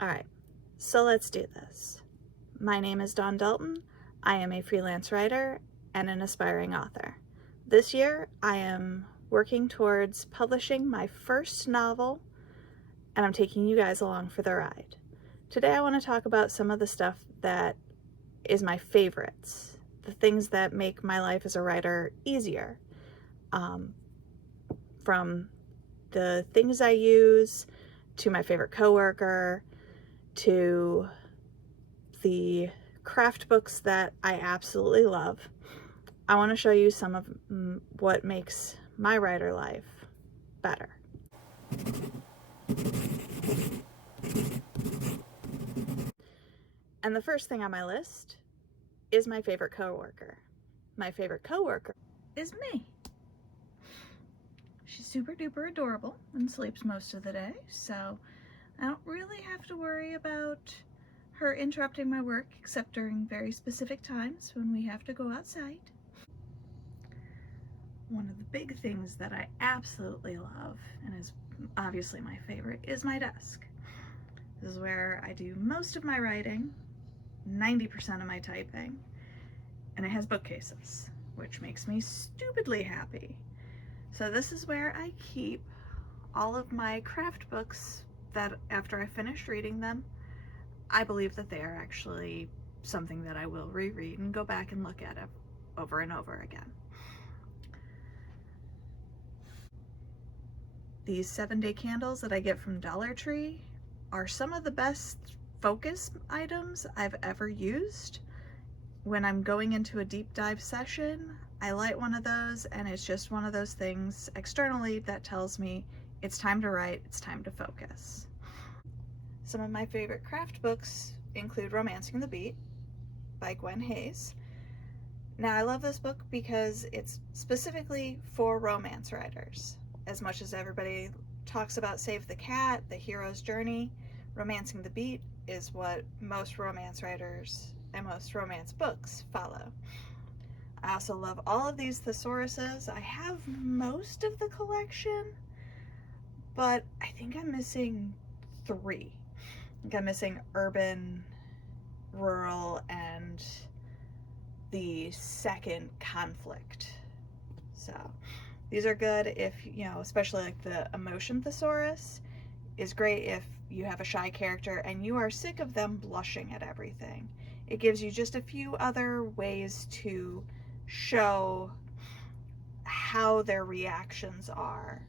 All right, so let's do this. My name is Dawn Dalton. I am a freelance writer and an aspiring author. This year, I am working towards publishing my first novel, and I'm taking you guys along for the ride. Today, I want to talk about some of the stuff that is my favorites, the things that make my life as a writer easier. From the things I use, to my favorite coworker, to the craft books that I absolutely love. I want to show you some of what makes my writer life better. And the first thing on my list is my favorite coworker. My favorite coworker is me. She's super duper adorable and sleeps most of the day, so I don't really have to worry about her interrupting my work except during very specific times when we have to go outside. One of the big things that I absolutely love, and is obviously my favorite, is my desk. This is where I do most of my writing, 90% of my typing, and it has bookcases, which makes me stupidly happy. So this is where I keep all of my craft books that after I finish reading them, I believe that they are actually something that I will reread and go back and look at it over and over again. These 7-day candles that I get from Dollar Tree are some of the best focus items I've ever used. When I'm going into a deep dive session, I light one of those, and it's just one of those things externally that tells me it's time to write, it's time to focus. Some of my favorite craft books include Romancing the Beat by Gwen Hayes. Now, I love this book because it's specifically for romance writers. As much as everybody talks about Save the Cat, the hero's journey, Romancing the Beat is what most romance writers and most romance books follow. I also love all of these thesauruses. I have most of the collection, but I think I'm missing 3. I think I'm missing Urban, Rural, and the second Conflict. So these are good if, especially like the Emotion Thesaurus is great if you have a shy character and you are sick of them blushing at everything. It gives you just a few other ways to show how their reactions are.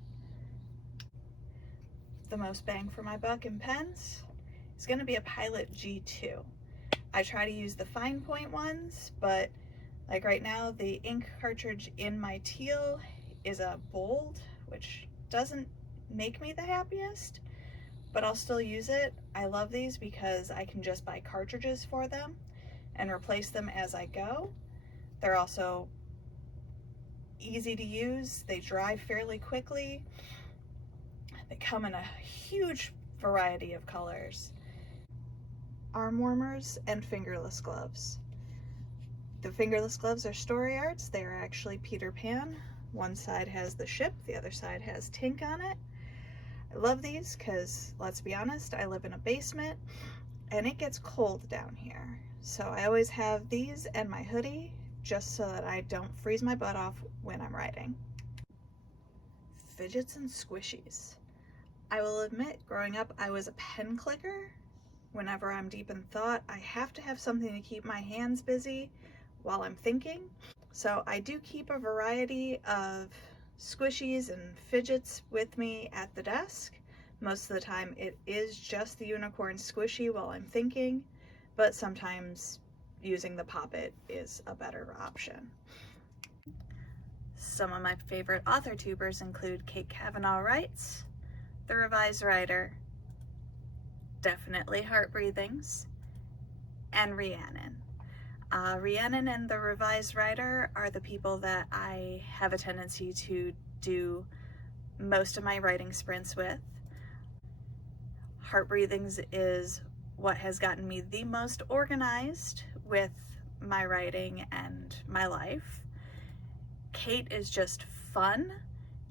The most bang for my buck in pens is going to be a Pilot G2. I try to use the fine point ones, but like right now, the ink cartridge in my teal is a bold, which doesn't make me the happiest, but I'll still use it. I love these because I can just buy cartridges for them and replace them as I go. They're also easy to use. They dry fairly quickly. They come in a huge variety of colors. Arm warmers and fingerless gloves. The fingerless gloves are story arts. They are actually Peter Pan. One side has the ship, the other side has Tink on it. I love these because, let's be honest, I live in a basement and it gets cold down here. So I always have these and my hoodie just so that I don't freeze my butt off when I'm writing. Fidgets and squishies. I will admit, growing up, I was a pen clicker. Whenever I'm deep in thought, I have to have something to keep my hands busy while I'm thinking. So I do keep a variety of squishies and fidgets with me at the desk. Most of the time it is just the unicorn squishy while I'm thinking, but sometimes using the Pop-It is a better option. Some of my favorite author-tubers include Kate Cavanaugh Writes, TheRevisedWriter, definitely HeartBreathings, and Rhiannon. Rhiannon and the Revised Writer are the people that I have a tendency to do most of my writing sprints with. HeartBreathings is what has gotten me the most organized with my writing and my life. Kate is just fun,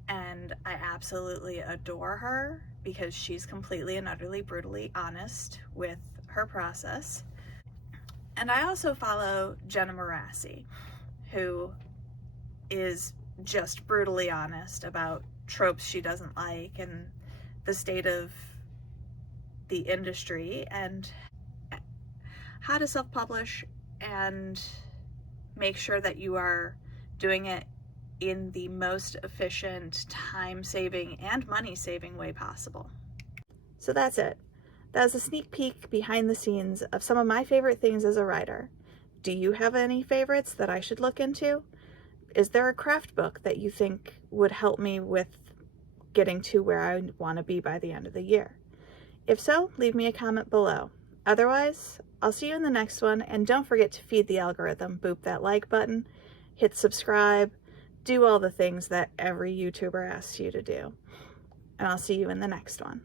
and I absolutely adore her. because she's completely and utterly brutally honest with her process. And I also follow Jenna Moreci, who is just brutally honest about tropes she doesn't like and the state of the industry and how to self-publish and make sure that you are doing it in the most efficient, time-saving, and money-saving way possible. So that's it. That was a sneak peek behind the scenes of some of my favorite things as a writer. Do you have any favorites that I should look into? Is there a craft book that you think would help me with getting to where I want to be by the end of the year? If so, leave me a comment below. Otherwise, I'll see you in the next one, and don't forget to feed the algorithm. Boop that like button, hit subscribe, do all the things that every YouTuber asks you to do. And I'll see you in the next one.